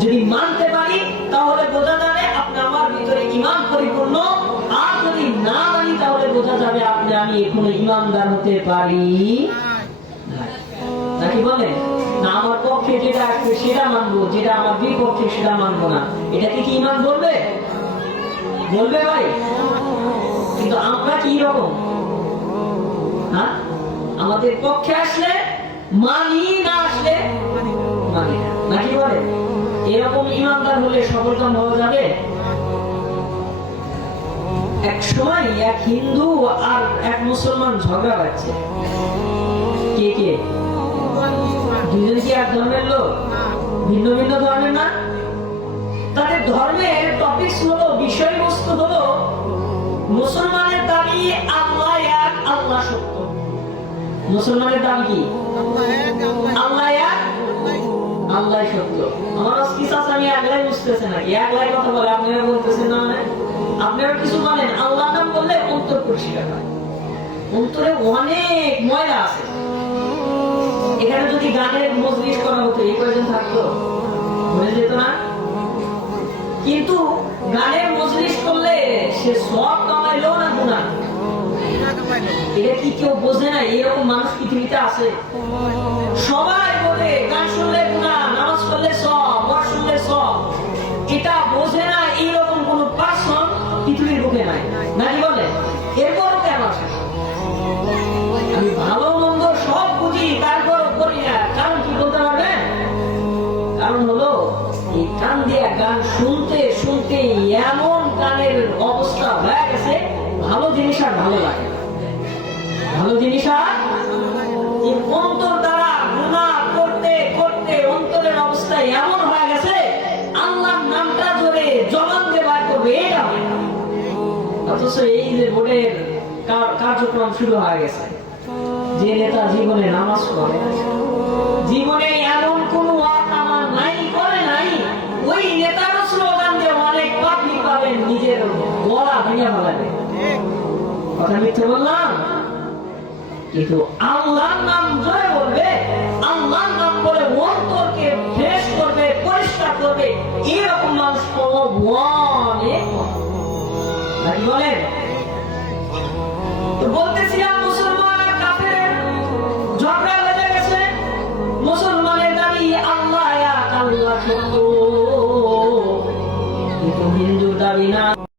যদি মানতে পারি তাহলে বোঝা যাবে আপনি আমার ভিতরে ঈমান পরিপূর্ণ, আর যদি না মানি তাহলে বোঝা যাবে আপনি আমি এখনো ঈমানদার হতে পারি নাকি বলেন না। আমার পক্ষে যেটা আসবে সেটা মানবো, যেটা আমার বিপক্ষে সেটা মানবো না। এটাকে কি ঈমান বলবে? বলবে ভাই। কিন্তু আমরা কি রকম? হ্যাঁ, আমাদের পক্ষে আসলে মানি, না আসলে মানি না, নাকি বলে? এরকম ঈমানদার হলে সফলকাম হওয়া যাবে। এক সময় এক হিন্দু আর এক মুসলমান ঝগড়া বাজছে। কে কে? দুজন কি এক ধর্মের লোক? ভিন্ন ভিন্ন ধর্মের না? তাদের ধর্মের টপিকস হলো, বিষয়বস্তু হলো, মুসলমানের দাবি আল্লাহ এক, আল্লাহ সত্য। মুসলমানের দাবি কি? আল্লাহ এক, আল্লাহ সত্য। আমার কি চাচা আমি একলাই বুঝতেছে নাকি? একলাই কথা বলে আপনারা বলতেছেন না? মানে আপনারা কিছু বলেন, আল্লাহ নাম বললে অন্তর পরিষ্কার হয়। অন্তরে অনেক ময়লা আছে। এখানে যদি গানের মজলিস করা হতো এই কয়জন থাকতো? হয়ে যেত না? কিন্তু গানের মজলিস করলে সে সব কামাইলো না গুনাহ? এটা কি কেউ বোঝে না? এরকম মানুষ পৃথিবীতে আছে। সবাই বলে গান শুনলে গুনাহ, নামাজ পড়লে সব, ওয়াজ শুনলে সব। এটা বোঝে না এইরকম কোন পার্সন পৃথিবীর বুকে নাই, নাকি বলে? এরপরও কেন আসে? আমি ভালো মন্দ সব বুঝি, তারপরও করি না। কারণ কি বলতে পারবেন? কারণ হলো এই কান দিয়ে গান শুনতে শুনতে এমন কানের অবস্থা হয়ে গেছে, ভালো জিনিস আর ভালো লাগে, ভালো জিনিস আর অন্তর দ্বারা গুনাহ করতে করতে অন্তরের অবস্থা এমন হয়ে গেছে, আল্লাহর নামটা ধরে জবান দিয়ে বার করবে এটা হয় না। অথচ এই যে বোর্ডের কার্যক্রম শুরু হয়ে গেছে, যে নেতা জীবনে নামাজ পড়ে, জীবনে এমন কোন ওয়াজ আমার নাই, করে নাই, ওই নেতারও স্লোগান দিয়ে অনেক পাবলিক পাবেন নিজের গলা ভেঙে ফেলাবে। কথা মিথ্যে বললাম? কিন্তু আল্লাহর নাম জয় বলবে, আল্লাহর নাম বলে অন্তরকে ফ্রেশ করবে, পরিষ্কার করবে, এরকম মানুষ অনেক, নাকি বলেন?